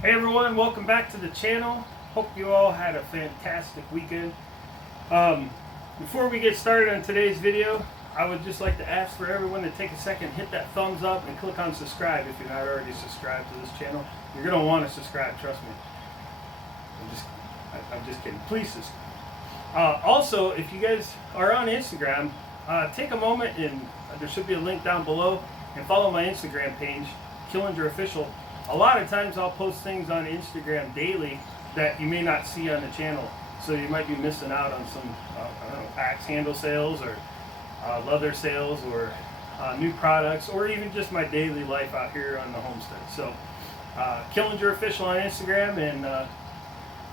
Hey everyone, welcome back to the channel. Hope you all had a fantastic weekend. Before we get started on today's video, I would just like to ask for everyone to take a second, hit that thumbs up, and click on subscribe if you're not already subscribed to this channel. You're going to want to subscribe, trust me. I'm just kidding. Please subscribe. Also, if you guys are on Instagram, take a moment and there should be a link down below and follow my Instagram page, Killinger Official. A lot of times I'll post things on Instagram daily that you may not see on the channel. So you might be missing out on some, I don't know, axe handle sales or leather sales or new products, or even just my daily life out here on the homestead. So Killinger Official on Instagram, and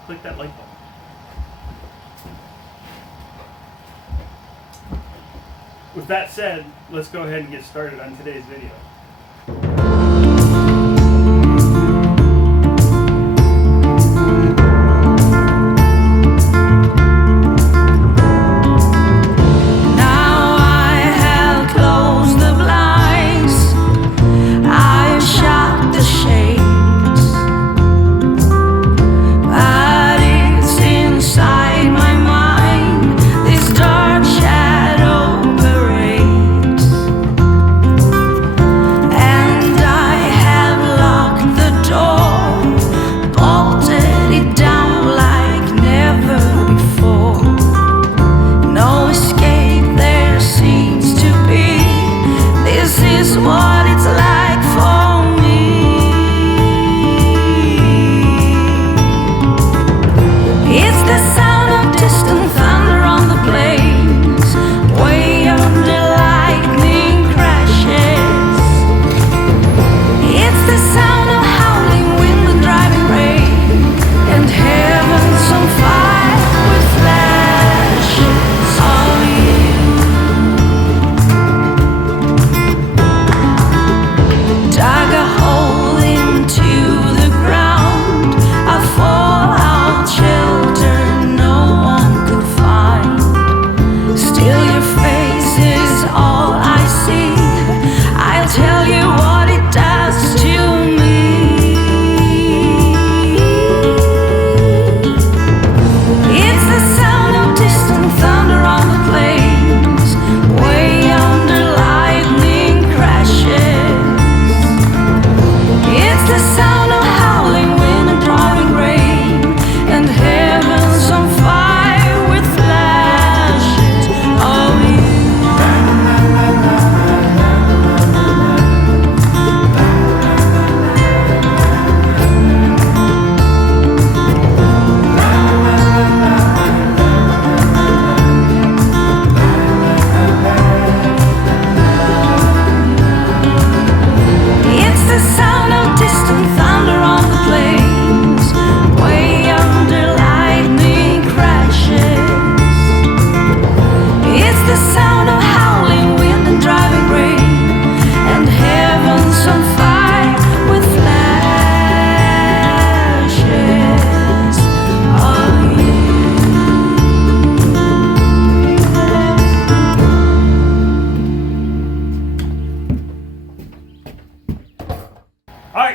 click that like button. With that said, let's go ahead and get started on today's video.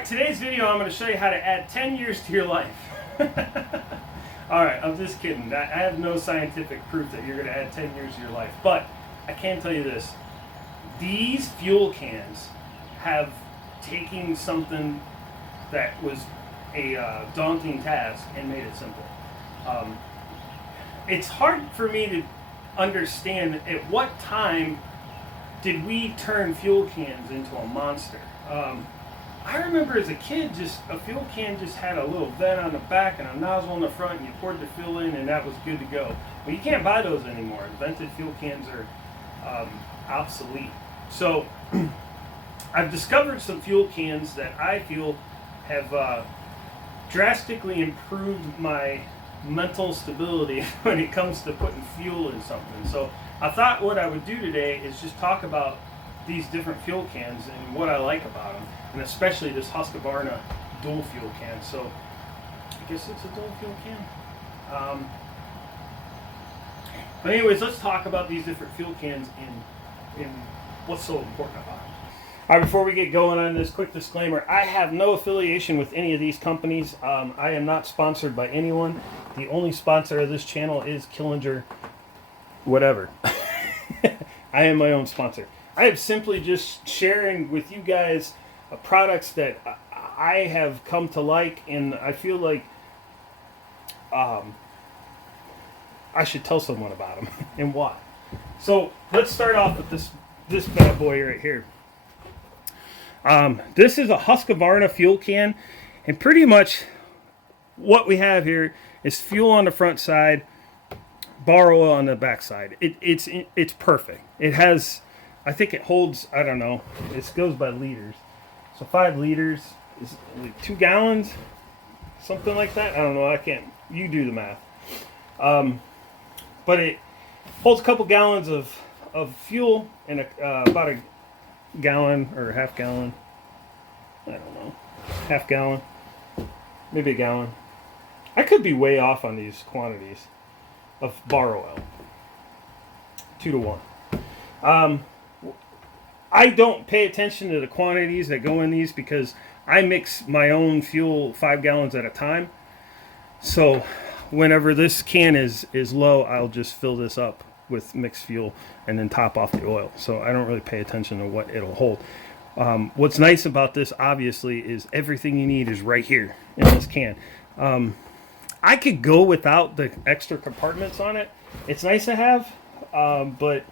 Today's video, I'm going to show you how to add 10 years to your life. Alright, I'm just kidding. I have no scientific proof that you're going to add 10 years to your life. But I can tell you this. These fuel cans have taken something that was a daunting task and made it simple. It's hard for me to understand at what time did we turn fuel cans into a monster. I remember as a kid, a fuel can just had a little vent on the back and a nozzle on the front, and you poured the fuel in and that was good to go. Well, you can't buy those anymore. Vented fuel cans are obsolete. So I've discovered some fuel cans that I feel have drastically improved my mental stability when it comes to putting fuel in something. So I thought what I would do today is just talk about these different fuel cans and what I like about them, and especially this Husqvarna dual fuel can. So I guess it's a dual fuel can. But anyways, let's talk about these different fuel cans and what's so important about them. All right, before we get going on this, quick disclaimer. I have no affiliation with any of these companies. I am not sponsored by anyone. The only sponsor of this channel is Killinger, whatever. I am my own sponsor. I am simply just sharing with you guys products that I have come to like, and I feel like I should tell someone about them and why. So let's start off with this bad boy right here. This is a Husqvarna Fuel Can, and pretty much what we have here is fuel on the front side, bar oil on the back side. It's perfect. It has, I think it holds, I don't know, it goes by liters. So 5 liters is like 2 gallons, something like that. I don't know, I can't, you do the math. But it holds a couple gallons of fuel and about a gallon or half gallon, I don't know, half gallon, maybe a gallon. I could be way off on these quantities of bar oil, 2 to 1. I don't pay attention to the quantities that go in these because I mix my own fuel 5 gallons at a time. So whenever this can is low, I'll just fill this up with mixed fuel and then top off the oil. So I don't really pay attention to what it'll hold. What's nice about this, obviously, is everything you need is right here in this can. I could go without the extra compartments on it. It's nice to have, but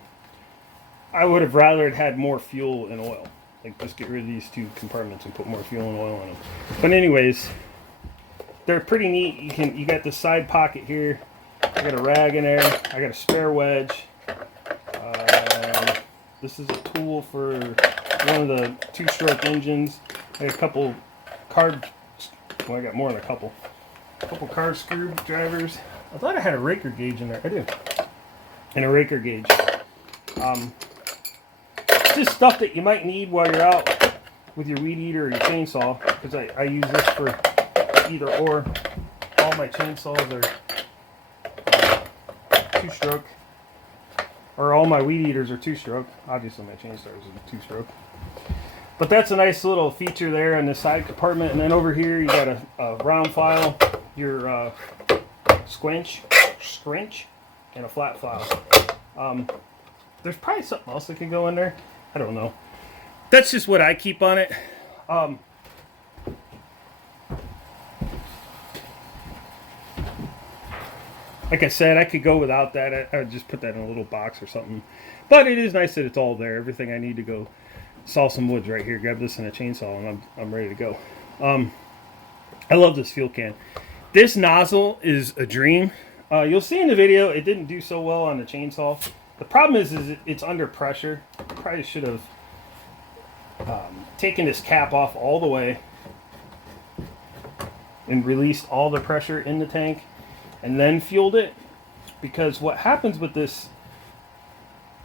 I would have rather had more fuel and oil. Like, just get rid of these 2 compartments and put more fuel and oil in them. But anyways, they're pretty neat. You got the side pocket here. I got a rag in there. I got a spare wedge. This is a tool for one of the 2-stroke engines. I got a couple card. Well, I got more than a couple. Card screwdrivers. I thought I had a raker gauge in there. I do. And a raker gauge. It's just stuff that you might need while you're out with your weed eater or your chainsaw. Because I use this for either or. All my chainsaws are 2-stroke, or all my weed eaters are 2-stroke. Obviously my chainsaw is a 2-stroke, but that's a nice little feature there in the side compartment. And then over here you got a round file, your squinch, and a flat file. There's probably something else that could go in there. I don't know. That's just what I keep on it. Like I said, I could go without that. I would just put that in a little box or something. But it is nice that it's all there. Everything I need to go saw some woods right here. Grab this and a chainsaw, and I'm ready to go. I love this fuel can. This nozzle is a dream. You'll see in the video, it didn't do so well on the chainsaw. The problem is it's under pressure. Probably should have taken this cap off all the way and released all the pressure in the tank, and then fueled it. Because what happens with this,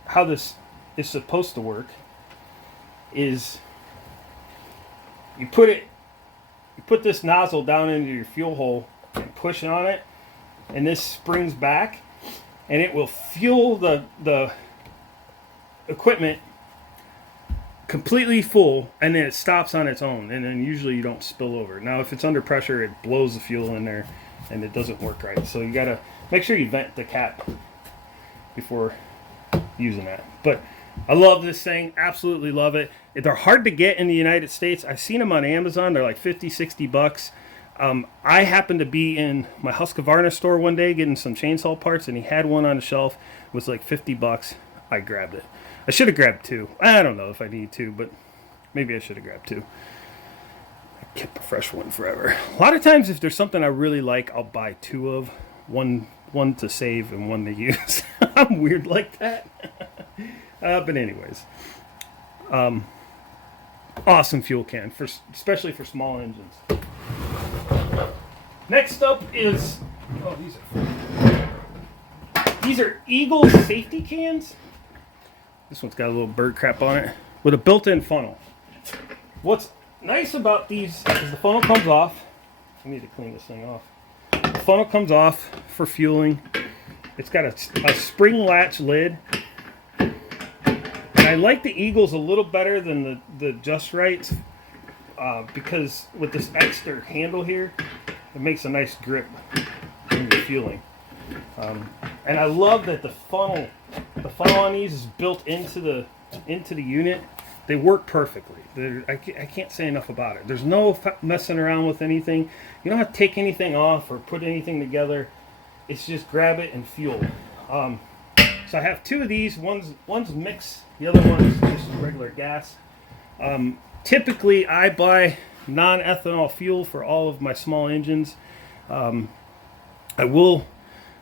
how this is supposed to work, is you put this nozzle down into your fuel hole and push on it, and this springs back, and it will fuel the equipment completely full, and then it stops on its own, and then usually you don't spill over. Now if it's under pressure, it blows the fuel in there and it doesn't work right. So you gotta make sure you vent the cap before using that. But I love this thing, absolutely love it. They're hard to get in the United States. I've seen them on Amazon. They're like 50, 60 bucks. I happened to be in my Husqvarna store one day getting some chainsaw parts, and he had one on the shelf. It was like 50 bucks. I grabbed it. I should have grabbed 2. I don't know if I need 2, but maybe I should have grabbed 2. I kept a fresh one forever. A lot of times if there's something I really like, I'll buy 2 of. One to save and one to use. I'm weird like that. But anyways. Awesome fuel can, especially for small engines. Next up is, these are Eagle safety cans. This one's got a little bird crap on it with a built-in funnel. What's nice about these is the funnel comes off. I need to clean this thing off. The funnel comes off for fueling. It's got a spring latch lid. And I I like the Eagles a little better than the Justrites because with this extra handle here, it makes a nice grip when you're fueling. And I love that the funnel on these is built into the unit. They work perfectly. I can't say enough about it. There's no messing around with anything. You don't have to take anything off or put anything together. It's just grab it and fuel. So I have two of these. One's mixed. The other one's just regular gas. Typically, I buy non-ethanol fuel for all of my small engines. I will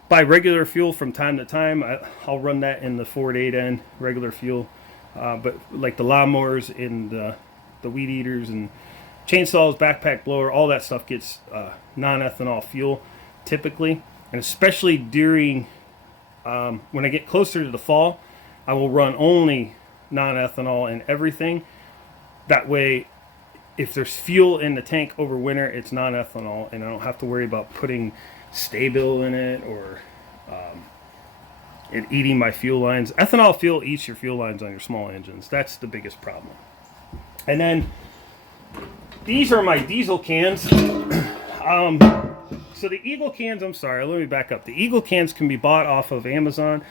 buy regular fuel from time to time. I'll run that in the Ford 8N regular fuel. But like the lawnmowers and the weed eaters and chainsaws, backpack blower, all that stuff gets non-ethanol fuel typically. And especially during when I get closer to the fall, I will run only non-ethanol and everything. That way, if there's fuel in the tank over winter, it's non-ethanol, and I don't have to worry about putting Stay-Bil in it or it eating my fuel lines. Ethanol fuel eats your fuel lines on your small engines. That's the biggest problem. And then these are my diesel cans. So the Eagle cans, I'm sorry, let me back up. The Eagle cans can be bought off of Amazon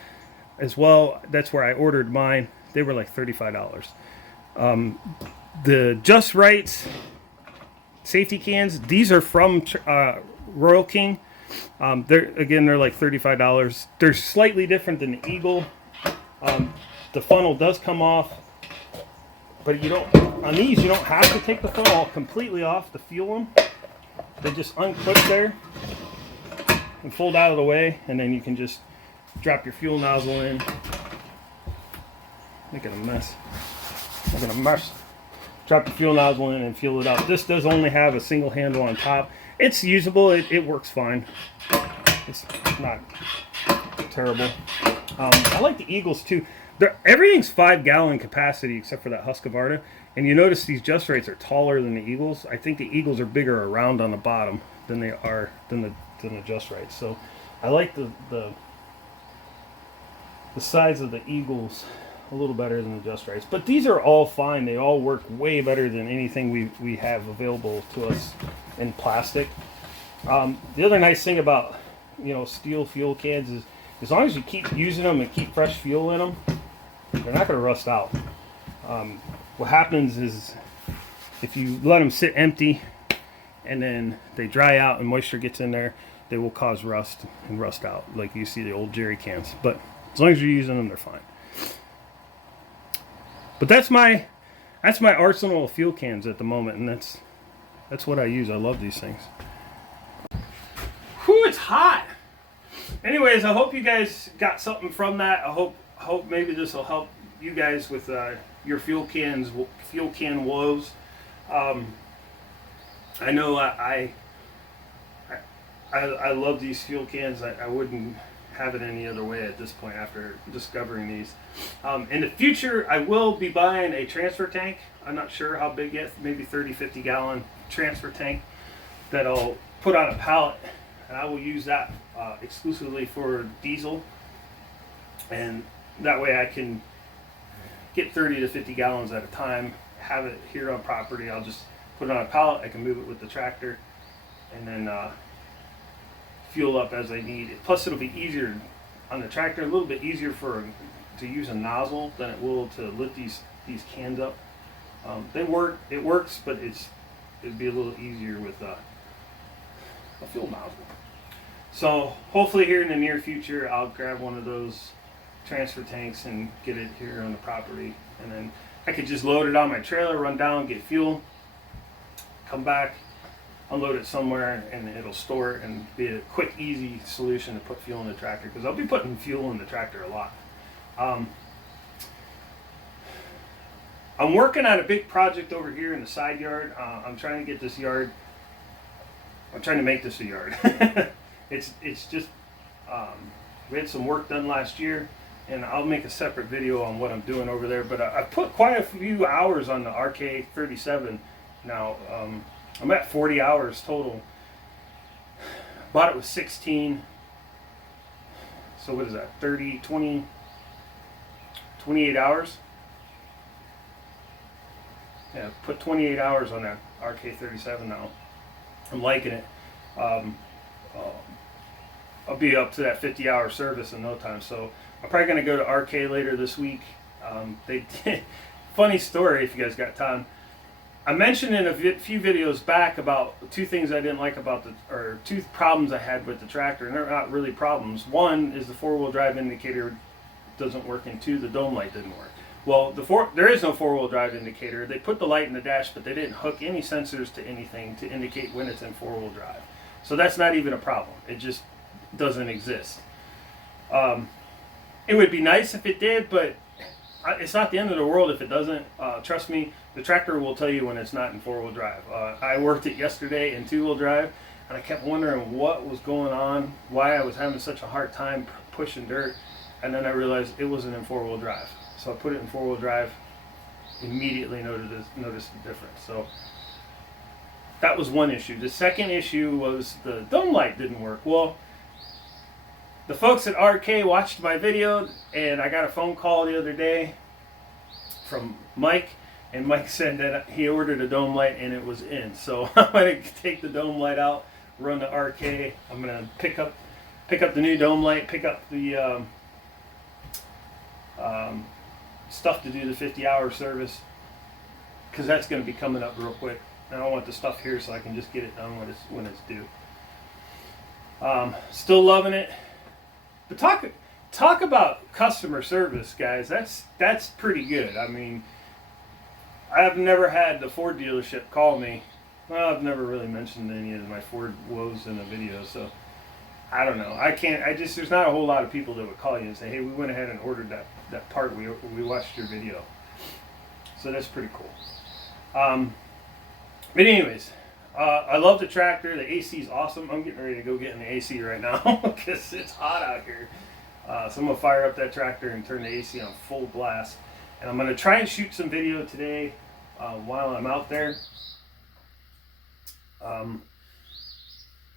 as well. That's where I ordered mine. They were like $35. The Justrite safety cans, these are from Royal King. They're like $35. They're slightly different than the Eagle. The funnel does come off, but on these you don't have to take the funnel completely off to fuel them. They just unclip there and fold out of the way, and then you can just drop your fuel nozzle in. Making a mess. Drop the fuel nozzle in and fuel it up. This does only have a single handle on top. It's usable. It works fine. It's not terrible. I like the Eagles too. Everything's 5-gallon capacity except for that Husqvarna. And you notice these Justrites are taller than the Eagles. I think the Eagles are bigger around on the bottom than they are than the Justrites. So I like the size of the Eagles a little better than the Justrites. But these are all fine. They all work way better than anything we have available to us in plastic. The other nice thing about steel fuel cans is as long as you keep using them and keep fresh fuel in them, they're not going to rust out. What happens is if you let them sit empty and then they dry out and moisture gets in there, they will cause rust and rust out like you see the old jerry cans. But as long as you're using them, they're fine. But that's my arsenal of fuel cans at the moment, and that's what I use. I love these things. Whew, it's hot. Anyways, I hope you guys got something from that. I hope maybe this will help you guys with your fuel can woes. I know I love these fuel cans. I wouldn't have it any other way at this point after discovering these. In the future, I will be buying a transfer tank. I'm not sure how big yet, maybe 30-50 gallon transfer tank that I'll put on a pallet, and I will use that exclusively for diesel, and that way I can get 30 to 50 gallons at a time, have it here on property. I'll just put it on a pallet. I can move it with the tractor and then fuel up as I need. Plus it'll be easier on the tractor, a little bit easier to use a nozzle than it will to lift these cans up. It works, but it'd be a little easier with a fuel nozzle. So hopefully here in the near future I'll grab one of those transfer tanks and get it here on the property, and then I could just load it on my trailer, run down, get fuel, come back, unload it somewhere, and it'll store it and be a quick, easy solution to put fuel in the tractor, because I'll be putting fuel in the tractor a lot. I'm working on a big project over here in the side yard. I'm trying to get this yard. I'm trying to make this a yard. It's just we had some work done last year, and I'll make a separate video on what I'm doing over there. But I put quite a few hours on the RK37 now. I'm at 40 hours total. Bought it with 16. So what is that? 28 hours. Yeah, put 28 hours on that RK37 now. I'm liking it. Um, I'll be up to that 50-hour service in no time. So I'm probably going to go to RK later this week. They did, funny story if you guys got time. I mentioned in a few videos back about two things I didn't like about or two problems I had with the tractor, and they're not really problems. One is the four-wheel drive indicator doesn't work, and two, the dome light didn't work. Well, there is no four-wheel drive indicator. They put the light in the dash, but they didn't hook any sensors to anything to indicate when it's in four-wheel drive. So that's not even a problem. It just doesn't exist. It would be nice if it did, but it's not the end of the world if it doesn't. Trust me, the tractor will tell you when it's not in four-wheel drive. I worked it yesterday in two-wheel drive, and I kept wondering what was going on, why I was having such a hard time pushing dirt, and then I realized it wasn't in four-wheel drive. So I put it in four-wheel drive, immediately noticed the difference. So that was one issue. The second issue was the dome light didn't work. Well, the folks at RK watched my video, and I got a phone call the other day from Mike, and Mike said that he ordered a dome light and it was in. So I'm going to take the dome light out, run the RK. I'm going to pick up the new dome light, pick up the stuff to do the 50-hour service, because that's going to be coming up real quick. I don't want the stuff here, so I can just get it done when it's due. Still loving it. But talk about customer service, guys. That's pretty good. I mean, I've never had the Ford dealership call me. Well, I've never really mentioned any of my Ford woes in a video, so I don't know. There's not a whole lot of people that would call you and say, hey, we went ahead and ordered that part. We watched your video. So that's pretty cool. But anyways, I love the tractor. The AC is awesome. I'm getting ready to go get in the AC right now because it's hot out here. So I'm going to fire up that tractor and turn the AC on full blast. And I'm going to try and shoot some video today while I'm out there.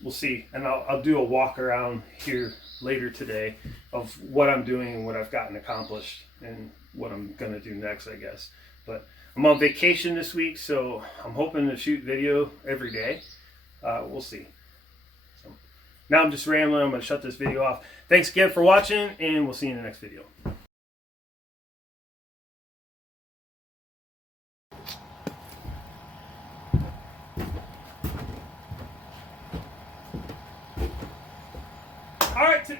We'll see. And I'll do a walk around here later today of what I'm doing and what I've gotten accomplished and what I'm going to do next, I guess. But I'm on vacation this week, so I'm hoping to shoot video every day. We'll see. So now I'm just rambling. I'm going to shut this video off. Thanks again for watching, and we'll see you in the next video. All right.